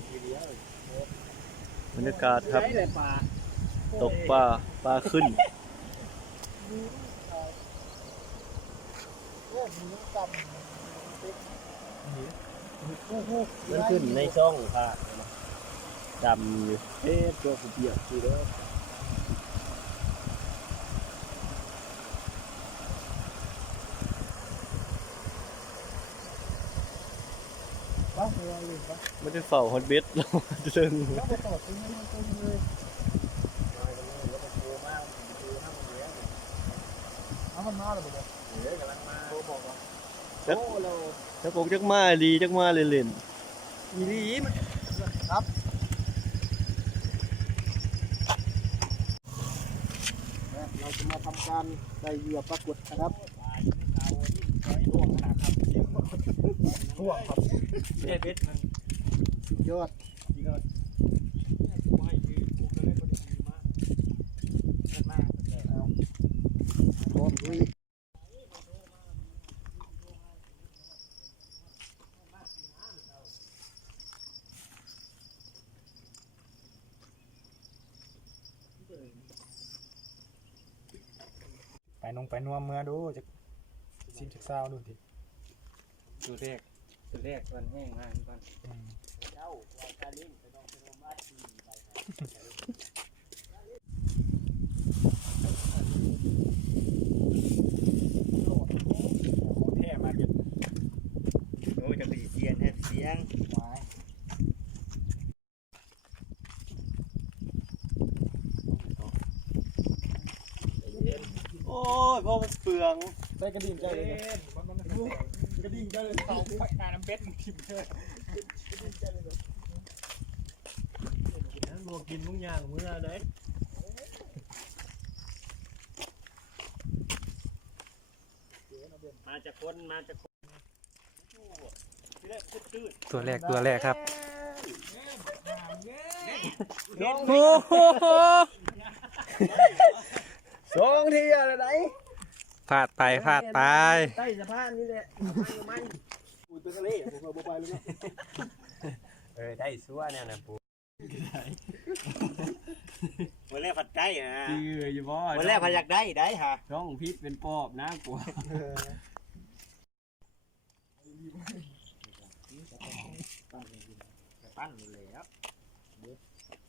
บทีเดียวบรรยากาศครับได้เลยปลาตกปลาปลาขึ้นมันขึ้นในช่องค่ะดำอยู่เอ๊ะตัวผู้เปียกทีเดียว บ้าเลยเลยบ้าไม่ได้เฝ้าฮอตเบสเราเรื่องแล้วไปต่อตรงนี้ตรงเลยน้อยตรงนี้แล้วก็โผล่มาโผล่มาเลี้ยงเอามันมาเลยบ่เดี๋ยวกำลังมาโทรบอกว่าโอ้เราถ้าผมจักมาดีจักมาเล่นอีหลีมันเราจะมาทำการได้เหยื่อปรากฏนะครับ ท่วงขนาดครับ ท่วงครับเด็ดเด็ดมันสุดยอดไม่คือผมก็เลยพอดีมากเด็ดมากแต่พร้อมลุยไปนงไปนัวเมื่อดูจะสิบจากเศร้าดูทีตัวแร กตัวแรกก่อนแห้งงานก่อนเจ้าวางกาลิ่งไปลองไปลงบ้าทีไปของแท้มาเก็บโอ้ยจะไปเสียงแทบเสียงหวายโอ้ยพ่อมันเปลืองไปกระดิ่งใจเลยนะกระดิ่งใจเลยเขาไปหาน้ำ เป็ดมึงทิมเลยลวกกินมุ้งย่างมื้อใดมาจากคนมาจากคนที่แรกชืดตัวแรกตัวแรกครับโอ้โหสองทีอะไรไหนพลาดไปพลาดไปใต้สะพานนี่แหละ มันอุ้ยเป็นทะเลผมเคยบ่ไปเลยนะเออได้ซัวเนี่ยนะปูวันแรกผัดไก่อะจืออยู่บ่วันแรกผัดอยากได้ได้ฮะช่องพิษเป็นปอบนะกลัวปั้นเลยครับ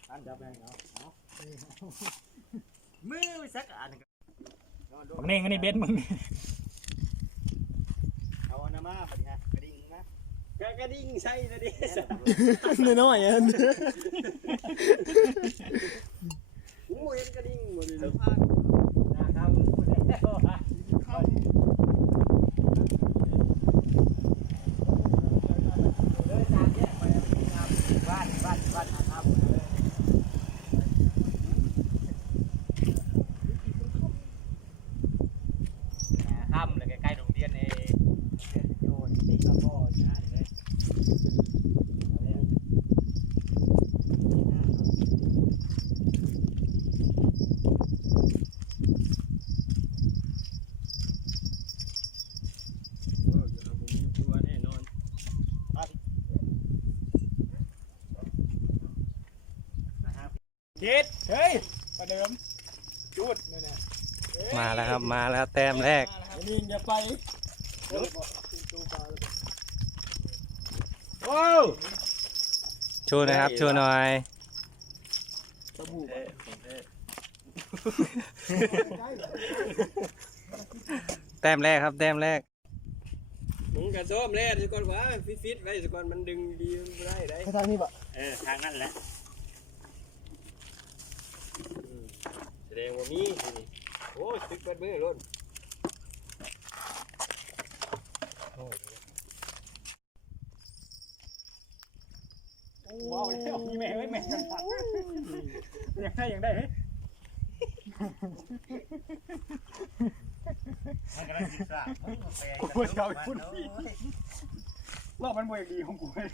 ปั้นจับแรงเอาเอามือสักอันบักเน่งอันนี้เบ็ดมึงเอาอันมาผัดฮะกระดิ่งนะ กระดิ่งใช่เลยดิน้อยๆอะโอ้เห็นกระดิ่งหมดเลยนะครับบ้านบ้านบ้านครับ ค่ำเลยใกล้ๆโรงเรียนเองโยนนี่ก็พ่อนะเลย คิดเฮ้ยประเดิมจุดนี่เนี่ยมาแล้วครับมาแล้วแต้มแรกกระดิ่งอย่าไปโอ้โชว์หนะครับโชว์หน่อยตะบูแต้มแรกครับแต้มแรกมึงกระส้มแล้วสิก่อนว่าฟิตฟิตไว้สิก่อนมันดึงดีมันได้ได้ไปทางนี้บ่เออทางนั้นแหละแส ดงว่ามีนี่โอ้ตึกเปิดมือล้นว้าวแล้วมีแม่เอ้ยแม่กันทัดยังได้ยังได้เฮ้ยมันกำลังศึกษากูเอาไปพูดพี่รอบมันมวยดีของกูเลย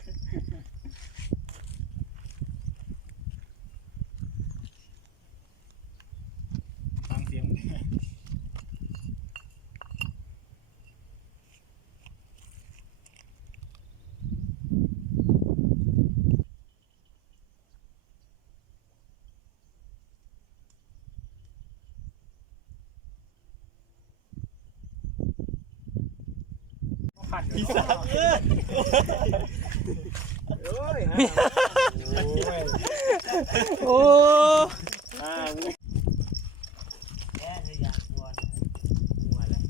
พันพี่สาวเอ้ยโอ้ยฮะโอ้ยโอ้อ่ามึงแค่จะอยากชวนหัวแล้ว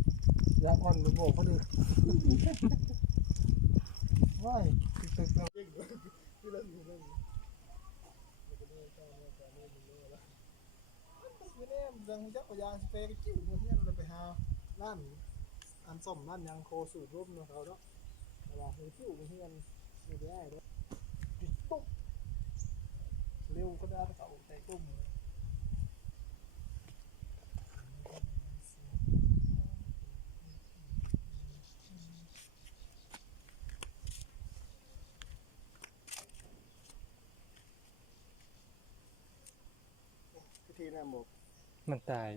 อยากอ่อนมันบอกเขาดิว้ายตึกๆแล้วคือแน่เรื่องจักรยานสเปรย์กิ้วมือเฮียนเราไปหาร้าน อันส้มร้านยังโคสูตรร่วมเนาะเขาเนาะแต่ว่าเฮ้ยกิ้วมือเฮียนไม่ได้เด้อตุ๊บเร็วก็ได้เขาใจตุ้มพิธีนะหมกมันตาย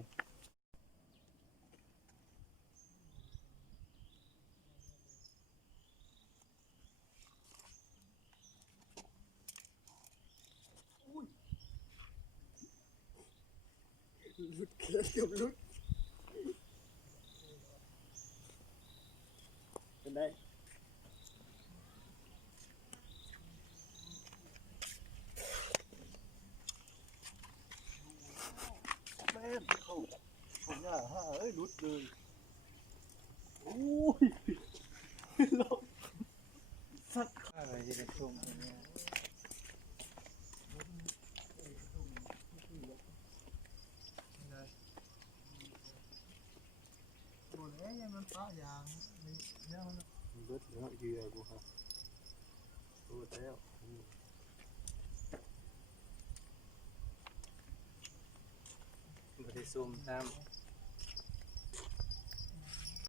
ลุดเขียเกือบลุดเป็นได้แม่เข้าผมอะฮะเอ้ยลุดเลยโอ้ยลงสักอะไรจะเป็นช่วงนี้ โดนเอ้ ยมันปะยางมีเนี่ยมันลุดแล้วยืนกูครับลุดแล้วไม่ได้ซุ่มน้ำ